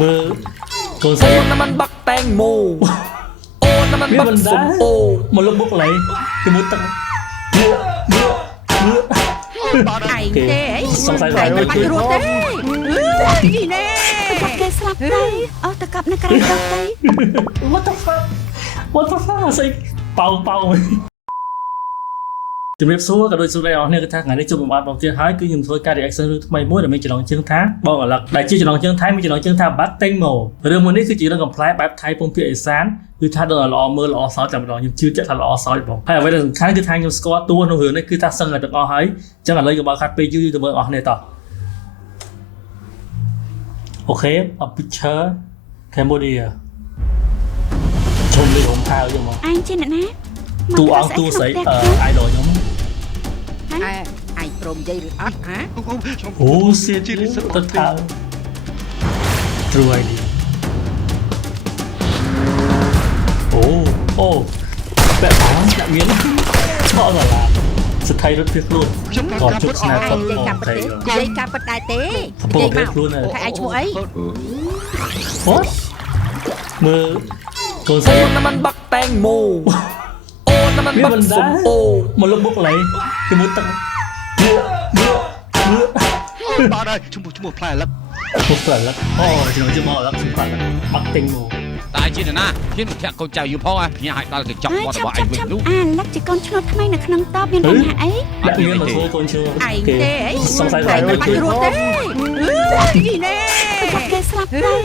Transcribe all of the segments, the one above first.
มือโกน โอ้น้ำมันบักแตงโมโอ้น้ำมันบักส้มโอ มันลบบุกไหลจะมุดตั้งAi thế xong sai Ai rồi mà chứ. bắt ruột thế Gì nè Cặp kê slap đây ta cặp nó cái đâu đây What the fuck What the fuck ใส่เป่าជំរាបសួរក៏ដូចសួរដែរអស់គ្នាគឺថាថ្ងៃនេះជួបបងប្អូនទៀតហើយគឺខ្ញុំធ្វើការ reaction រឿងថ្មីមួយដែលមានចំណងជើងថាបងអលឹកដែលជាចំណងជើងថៃមានចំណងជើងថាបាត់តេងម៉ូរឿងមួយនេះគឺជារឿងកំ pl ែបែបថៃពងភាគឦសានគឺថាដល់ល្អមើលល្អសោចតែម្ដងខ្ញុំជឿជាក់ថាល្អសោចបងហើយអ្វីដែលសំខាន់គឺថាខ្ញុំស្គាល់តួក្នុងរឿងនេះគឺថាសឹងតែទាំងអស់ហើយអញ្ចឹងឥឡូវយើងបើកខាត់ពេកយូរទៅមើលអស់គ្នាតោះអូខេ a picture Cambodia ជុំលេខហៅយកមក Anh trên nè ná តួអង្គតួស្រីidol ខ្ញុំ Ai trộm dây rồi ớt hả អូសៀជីទឹកថា True ID អូបែបហ្នឹងដាក់មានឆក់ដល់ឡាស្ថិររត់ពីខ្លួនក៏ជប់ស្នាផុត Dây អូ cặp ខេ bật tế Dây cặp bật đại tế ពោ Dây ពេល màu ខ្លួន Phải ai chú ấy អូមើលកូនស្ โอ้ រី น้ำมันบักแตงโมโอ้น้ำมันบักส้มโอ មកលុបបុកឡៃទៅមុតទឹក Ba đây, chúng một play lắm. ពុកផ្លឹកអូကျွန်တော်ជិះមកឡើងខ្ញុំផ្លឹកបាក់តេងមក Tại chi này na, khiến một thằng con trai yêu phong à, nhà hại tao thì chọc Ai qua chăm tao chăm anh chăm đúng. Lắc chỉ con chua thay nè khăn to bên bên hạ ấy ដាក់មានមកធ្វើកូនឈើ Ai thế ấy សង្ស័យ Ai តែ mà bắt ruột thế Gì nè Cặp kê slap đây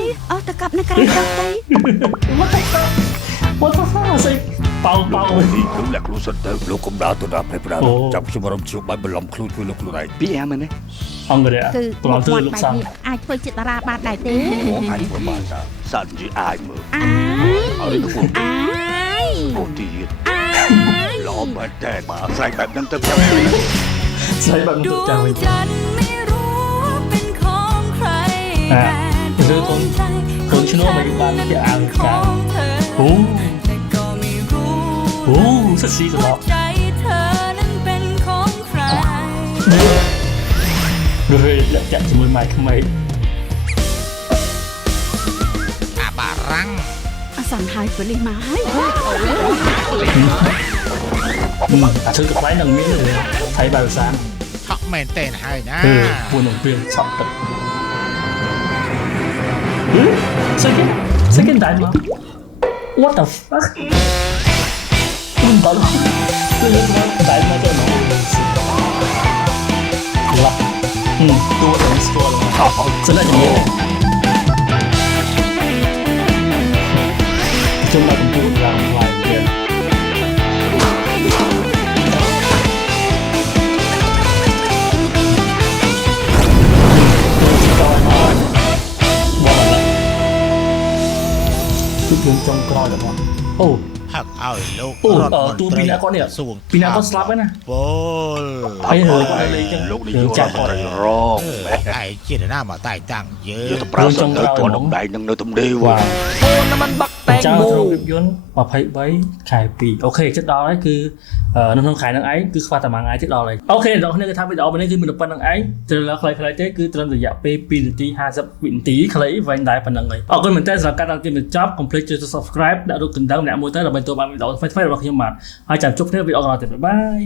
ta cặp nó cái đâu đây What the fuck ស្អីប៉ៅ នេះគឺលក្ខណៈសិនទៅលោកកំដៅទៅដល់ប្រេប្រាចាប់ខ្ញុំរំជួបបាយបន្លំខ្លួនជួយលោកខ្លួនឯង Bị em này. អង្គរៈ Cứ ប្រឡំធ្វើ một លោក bài សំ gì Ai thôi chị ta ra bát đại tế មកអញប្រមាណថាសាន់ជាអាយមើល Ai ឲ្យទៅ Ai អូទីទៀត Ai ល្អមែនតែបើស្រែកបែបហ្នឹងទៅចាំ ស្អីបាក់ទៅចាំវិញ จันทร์ไม่รู้ว่าเป็นของใคร อ่ะ แต่ คือคน ใจ คนชนวนมาอยู่บ้านที่อ่าง เป็นข กา อ รง เธอ โอ้ แต่ก็ไม่รู้ โอ้สักสีก็ ว่าใจเธอนั้นเป็นของใคร rồi lật chặt cho mười mày không mấy À bà răng. Sẵn hai với lì má ấy thứ cái máy nâng miếng rồi thấy bao sáng Thọ mền tên hay na. buồn đồng tiền chọn tật sao cái đại mà what the fuck có luôn đại mà cho nó lọc tôi đánh score luôn rất là nhiều chúng ta cũngพูดlàm vài tiền chút đường trong coi được không? Ồ, Hắc ơi lúc. tu Pina con nè. Pina con slap ấy nè. Bol. Thấy rồi con đây lấy លោកនេះ đường យក chặt រត់ con. រង Ai chi này na mà tài tăng យើ dữ. ទៅប្រើសិនទៅទន់ដងដៃនឹងនៅទំនេរវ៉ា Wow. โอ้น้ำมันบักแตง ចាំ โม ត្រូវភាពយន្ត23ខែ2អូខេចិត្តដល់ហើយគឺនៅក្នុងខែហ្នឹងឯងគឺខ្វះតែមួយថ្ងៃទៀតដល់ហើយអូខេអ្នកនរគ្នាគឺថាវីដេអូនេះគឺមានតែប៉ុណ្្នឹងឯងត្រឡប់ខ្លីៗទេគឺត្រឹមរយៈពេល2នាទី50វិនាទីខ្លីវែងដែរប៉ុណ្្នឹងហើយអរគុណមែនទែនសម្រាប់ការតាមទានបញ្ចប់ complete ជួយ subscribe ដាក់រូបកណ្ដឹងម្នាក់មួយទៅដើម្បីទទួលបានវីដេអូថ្មីៗរបស់ខ្ញុំបាទហើយចាំជួបគ្នាវីដេអូក្រោយទៀតបាយ